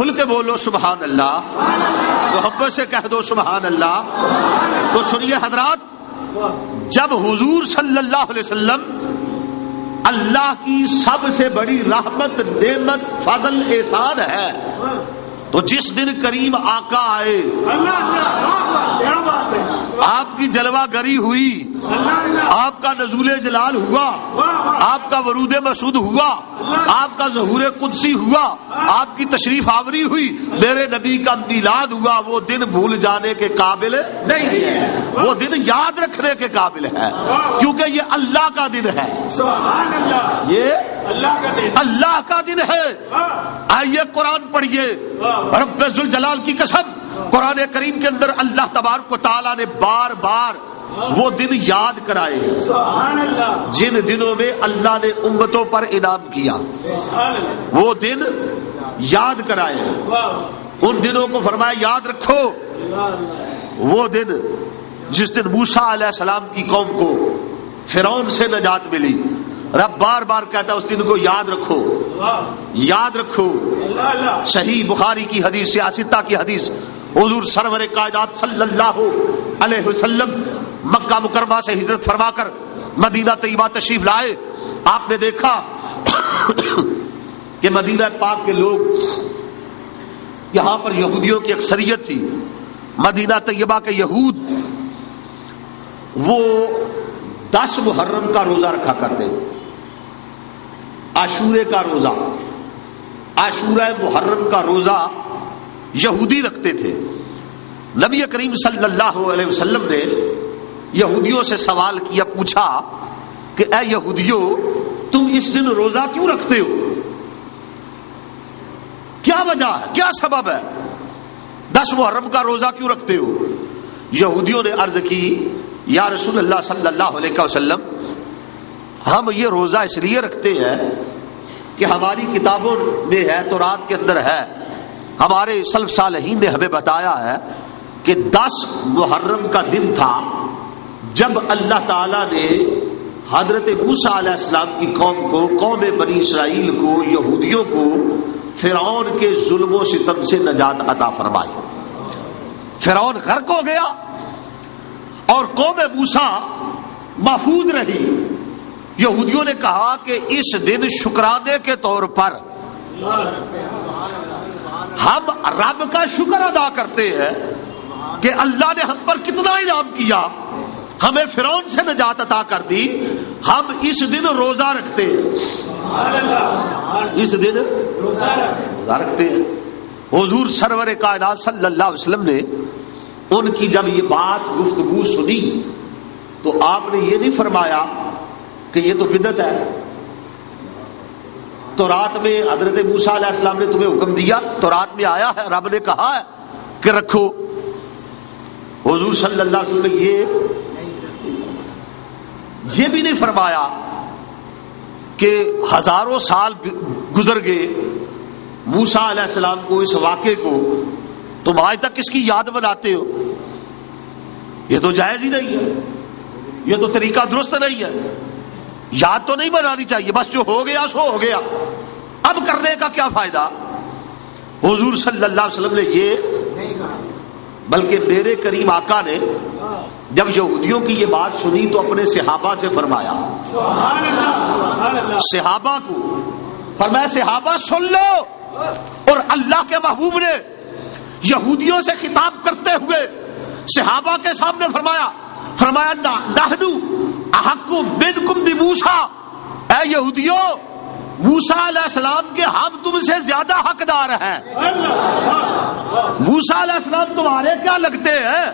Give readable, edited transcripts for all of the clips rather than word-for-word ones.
کھل کے بولو سبحان اللہ، محبت سے کہہ دو سبحان اللہ۔ تو سنیے حضرات، جب حضور صلی اللہ علیہ وسلم اللہ کی سب سے بڑی رحمت، نعمت، فضل، احسان ہے، تو جس دن کریم آقا آئے، آپ کی جلوہ گری ہوئی، آپ کا نزول جلال ہوا، آپ کا ورود مسعود ہوا، آپ کا ظہور قدسی ہوا، آپ کی تشریف آوری ہوئی، میرے نبی کا میلاد ہوا، وہ دن بھول جانے کے قابل نہیں ہے، وہ دن یاد رکھنے کے قابل ہے، کیونکہ یہ اللہ کا دن ہے، یہ اللہ کا دن ہے۔ آئیے قرآن پڑھیے، رب ذوالجلال کی قسم، قرآن کریم کے اندر اللہ تبارک و تعالیٰ نے بار بار وہ دن یاد کرائے جن دنوں میں اللہ نے امتوں پر انعام کیا، وہ دن یاد کرائے، ان دنوں کو فرمایا یاد رکھو۔ وہ دن جس دن موسیٰ علیہ السلام کی قوم کو فرعون سے نجات ملی، رب بار بار کہتا ہے اس دن کو یاد رکھو، یاد رکھو۔ صحیح بخاری کی حدیث، سیاستہ کی حدیث، حضور سرور کائنات صلی اللہ علیہ وسلم مکہ مکرمہ سے ہجرت فرما کر مدینہ طیبہ تشریف لائے، آپ نے دیکھا کہ مدینہ پاک کے لوگ، یہاں پر یہودیوں کی اکثریت تھی، مدینہ طیبہ کے یہود وہ 10 محرم کا روزہ رکھا کرتے، عاشورے کا روزہ، عاشورہ محرم کا روزہ یہودی رکھتے تھے۔ نبی کریم صلی اللہ علیہ وسلم نے یہودیوں سے سوال کیا، پوچھا کہ اے یہودیوں، تم اس دن روزہ کیوں رکھتے ہو؟ کیا وجہ ہے، کیا سبب ہے، 10 محرم کا روزہ کیوں رکھتے ہو؟ یہودیوں نے عرض کی، یا رسول اللہ صلی اللہ علیہ وسلم، ہم یہ روزہ اس لیے رکھتے ہیں کہ ہماری کتابوں میں ہے، تورات کے اندر ہے، ہمارے سلف صالحین نے ہمیں بتایا ہے کہ 10 محرم کا دن تھا جب اللہ تعالیٰ نے حضرت موسیٰ علیہ السلام کی قوم کو، قوم بنی اسرائیل کو، یہودیوں کو فرعون کے ظلم و ستم سے نجات عطا فرمائی۔ فرعون غرق ہو گیا اور قوم موسیٰ محفوظ رہی۔ یہودیوں نے کہا کہ اس دن شکرانے کے طور پر ہم رب کا شکر ادا کرتے ہیں کہ اللہ نے ہم پر کتنا انعام کیا، ہمیں فرعون سے نجات عطا کر دی، ہم اس دن روزہ رکھتے ہیں، اس دن روزہ رکھتے ہیں۔ حضور سرور کائنات صلی اللہ علیہ وسلم نے ان کی جب یہ بات گفتگو سنی تو آپ نے یہ نہیں فرمایا کہ یہ تو بدعت ہے، تورات میں حضرت موسیٰ علیہ السلام نے تمہیں حکم دیا، تورات میں آیا ہے، رب نے کہا ہے کہ رکھو۔ حضور صلی اللہ علیہ وسلم نے یہ بھی نہیں فرمایا کہ ہزاروں سال گزر گئے، موسیٰ علیہ السلام کو اس واقعے کو تم آج تک کس کی یاد بناتے ہو؟ یہ تو جائز ہی نہیں ہے، یہ تو طریقہ درست نہیں ہے، یاد تو نہیں بنانی چاہیے، بس جو ہو گیا سو ہو گیا، اب کرنے کا کیا فائدہ۔ حضور صلی اللہ علیہ وسلم نے یہ، بلکہ میرے کریم آقا نے جب یہودیوں کی یہ بات سنی تو اپنے صحابہ سے فرمایا، صحابہ کو فرمایا صحابہ سن لو، اور اللہ کے محبوب نے یہودیوں سے خطاب کرتے ہوئے صحابہ کے سامنے فرمایا نحنو احق منکم بموسیٰ، اے یہودیوں، موسیٰ علیہ السلام کے ہم تم سے زیادہ حقدار ہیں۔ موسیٰ علیہ السلام تمہارے کیا لگتے ہیں،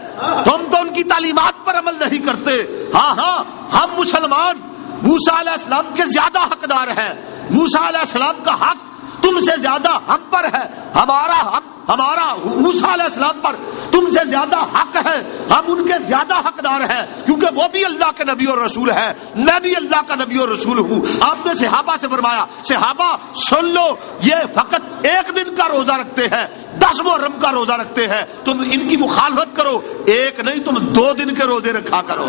تم تو ان کی تعلیمات پر عمل نہیں کرتے، ہاں ہم مسلمان موسیٰ علیہ السلام کے زیادہ حقدار ہیں، موسیٰ علیہ السلام کا حق تم سے زیادہ ہم پر ہے، ہمارا موسیٰ علیہ السلام پر تم سے زیادہ حق ہے، ہم ان کے زیادہ حقدار ہیں، کیونکہ وہ بھی اللہ کے نبی اور رسول ہے، میں بھی اللہ کا نبی اور رسول ہوں۔ آپ نے صحابہ سے فرمایا صحابہ سن لو، یہ فقط ایک دن کا روزہ رکھتے ہیں، 10 محرم کا روزہ رکھتے ہیں، تم ان کی مخالفت کرو، ایک نہیں تم 2 دن کے روزے رکھا کرو،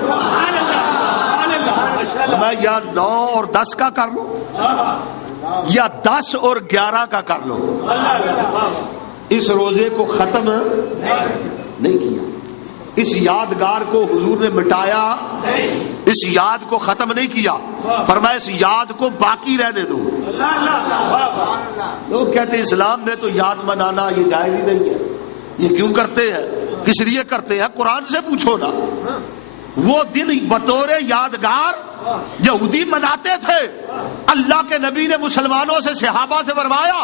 میں یا 9 اور 10 کا کر لوں یا 10 اور 11 کا کر لو، اس روزے کو ختم نہیں کیا، اس یادگار کو حضور نے مٹایا، اس یاد کو ختم نہیں کیا، فرمایا اس یاد کو باقی رہنے دو۔ لوگ کہتے ہیں اسلام میں تو یاد منانا یہ جائز ہی نہیں ہے، یہ کیوں کرتے ہیں، کس لیے کرتے ہیں؟ قرآن سے پوچھو نا۔ وہ دن بطور یادگار یہودی مناتے تھے، اللہ کے نبی نے مسلمانوں سے، صحابہ سے فرمایا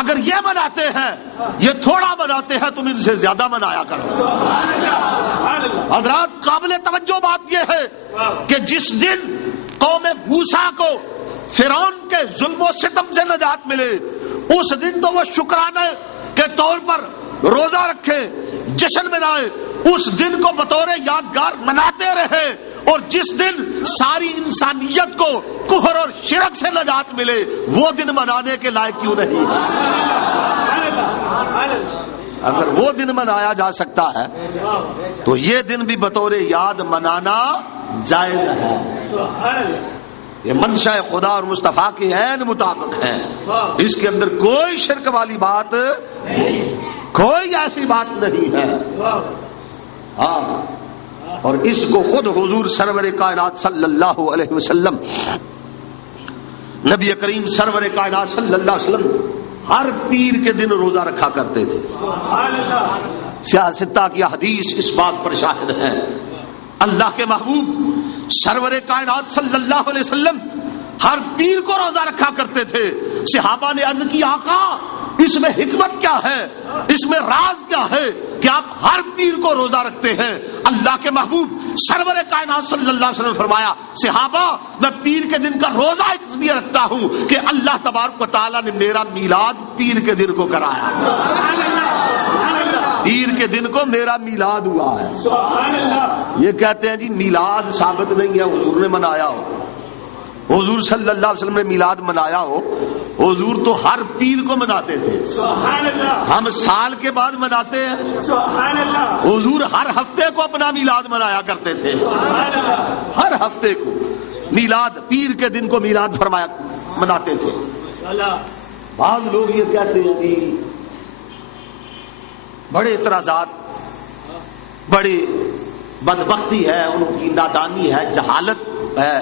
اگر یہ مناتے ہیں، یہ تھوڑا مناتے ہیں، تم ان سے زیادہ منایا کرو۔ حضرات قابل توجہ بات یہ ہے کہ جس دن قوم موسیٰ کو فرعون کے ظلم و ستم سے نجات ملے، اس دن تو وہ شکرانے کے طور پر روزہ رکھے، جشن منائے، اس دن کو بطور یادگار مناتے رہے، اور جس دن ساری انسانیت کو کفر اور شرک سے نجات ملے وہ دن منانے کے لائق کیوں نہیں؟ اگر وہ دن منایا جا سکتا ہے تو یہ دن بھی بطور یاد منانا جائز ہے۔ یہ منشاء خدا اور مصطفیٰ کے عین مطابق ہے، اس کے اندر کوئی شرک والی بات، کوئی ایسی بات نہیں ہے۔ ہاں، اور اس کو خود حضور سرور کائنات صلی اللہ علیہ وسلم، نبی کریم سرور کائنات صلی اللہ علیہ وسلم ہر پیر کے دن روزہ رکھا کرتے تھے۔ سیاستہ کی حدیث اس بات پر شاہد ہے۔ اللہ کے محبوب سرور کائنات صلی اللہ علیہ وسلم ہر پیر کو روزہ رکھا کرتے تھے۔ صحابہ نے عرض کی آقا اس میں حکمت کیا ہے، اس میں راز کیا ہے کہ آپ ہر پیر کو روزہ رکھتے ہیں؟ اللہ کے محبوب سرور کائنات صلی اللہ علیہ وسلم نے فرمایا صحابہ میں پیر کے دن کا روزہ اس لیے رکھتا ہوں کہ اللہ تبارک و تعالیٰ نے میرا میلاد پیر کے دن کو کرایا، پیر کے دن کو میرا میلاد ہوا ہے۔ یہ کہتے ہیں جی میلاد ثابت نہیں ہے حضور نے منایا ہو، حضور صلی اللہ علیہ وسلم نے میلاد منایا ہو، حضور تو ہر پیر کو مناتے تھے، ہم سال کے بعد مناتے ہیں، حضور ہر ہفتے کو اپنا میلاد منایا کرتے تھے، ہر ہفتے کو میلاد، پیر کے دن کو میلاد فرمایا مناتے تھے۔ بعض لوگ یہ کہتے ہیں جی بڑے اعتراضات، بڑی بدبختی ہے، ان کی نادانی ہے، جہالت ہے،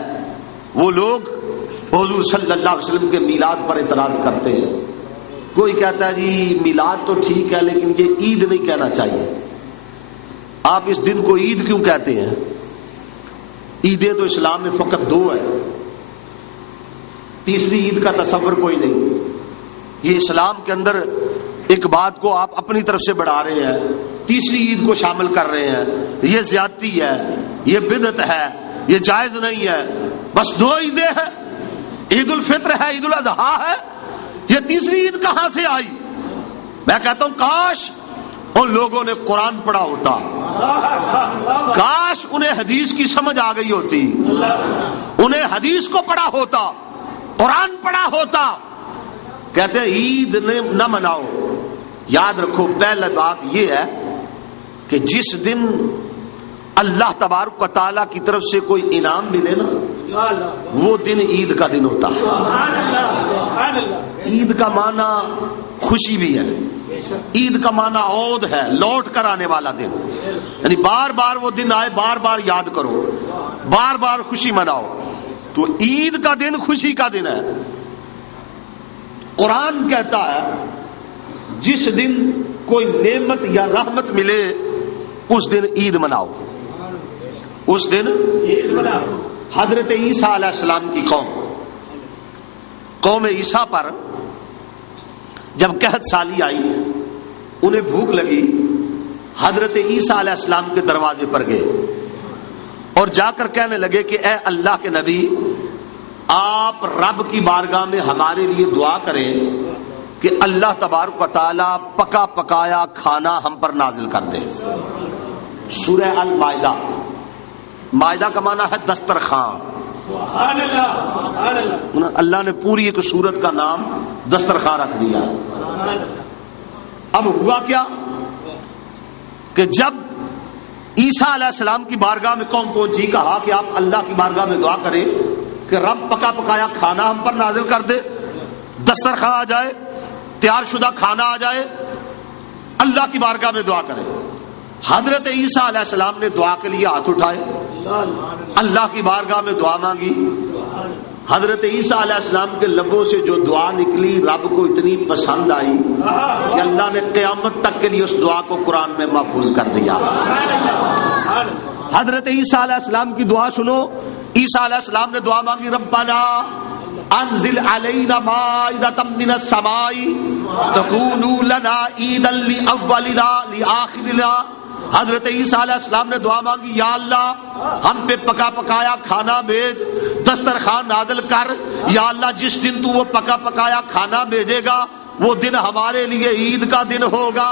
وہ لوگ حضور صلی اللہ علیہ وسلم کے میلاد پر اعتراض کرتے ہیں۔ کوئی کہتا ہے جی میلاد تو ٹھیک ہے لیکن یہ عید نہیں کہنا چاہیے، آپ اس دن کو عید کیوں کہتے ہیں؟ عیدیں تو اسلام میں فقط دو ہے، تیسری عید کا تصور کوئی نہیں۔ یہ اسلام کے اندر ایک بات کو آپ اپنی طرف سے بڑھا رہے ہیں، تیسری عید کو شامل کر رہے ہیں، یہ زیادتی ہے، یہ بدعت ہے، یہ جائز نہیں ہے۔ بس دو عیدیں ہیں، عید الفطر ہے، عید الاضحیٰ ہے، یہ تیسری عید کہاں سے آئی؟ میں کہتا ہوں کاش ان لوگوں نے قرآن پڑھا ہوتا، کاش انہیں حدیث کی سمجھ آ گئی ہوتی، انہیں حدیث کو پڑھا ہوتا، قرآن پڑھا ہوتا۔ کہتے ہیں عید نہ مناؤ، یاد رکھو پہلے بات یہ ہے کہ جس دن اللہ تبارک و تعالیٰ کی طرف سے کوئی انعام ملے نا وہ دن عید کا دن ہوتا ہے۔ عید کا معنی خوشی بھی ہے، عید کا معنی عود ہے، لوٹ کر آنے والا دن، یعنی بار بار وہ دن آئے، بار بار یاد کرو، بار بار خوشی مناؤ، تو عید کا دن خوشی کا دن ہے۔ قرآن کہتا ہے جس دن کوئی نعمت یا رحمت ملے اس دن عید مناؤ، اس دن عید مناؤ۔ حضرت عیسیٰ علیہ السلام کی قوم عیسیٰ پر جب قحط سالی آئی، انہیں بھوک لگی، حضرت عیسیٰ علیہ السلام کے دروازے پر گئے اور جا کر کہنے لگے کہ اے اللہ کے نبی آپ رب کی بارگاہ میں ہمارے لیے دعا کریں کہ اللہ تبارک و تعالیٰ پکا پکایا کھانا ہم پر نازل کر دے۔ سورہ المائدہ، مائدہ کا معنی ہے دسترخوان، اللہ نے پوری ایک سورت کا نام دسترخوان رکھ دیا۔ اب ہوا کیا کہ جب عیسیٰ علیہ السلام کی بارگاہ میں قوم پہنچی، کہا کہ آپ اللہ کی بارگاہ میں دعا کریں کہ رب پکا پکایا کھانا ہم پر نازل کر دے، دسترخوان آ جائے، تیار شدہ کھانا آ جائے۔ اللہ کی بارگاہ میں دعا کریں. حضرت عیسیٰ علیہ السلام نے دعا کے لیے ہاتھ اٹھائے, اللہ کی بارگاہ میں دعا مانگی. حضرت عیسیٰ علیہ السلام کے لبوں سے جو دعا نکلی رب کو اتنی پسند آئی کہ اللہ نے قیامت تک کے لیے اس دعا کو قرآن میں محفوظ کر دیا. حضرت عیسیٰ علیہ السلام کی دعا سنو. عیسیٰ علیہ السلام نے دعا مانگی, ربنا انزل علینا مائدۃ من السماء تکون لنا عیدا لاولنا لآخرنا. حضرت عیسیٰ علیہ السلام نے دعا مانگی, یا اللہ ہم پہ پکا پکایا کھانا بھیج, دسترخوان نازل کر. یا اللہ جس دن تو وہ پکا پکایا کھانا بھیجے گا وہ دن ہمارے لیے عید کا دن ہوگا.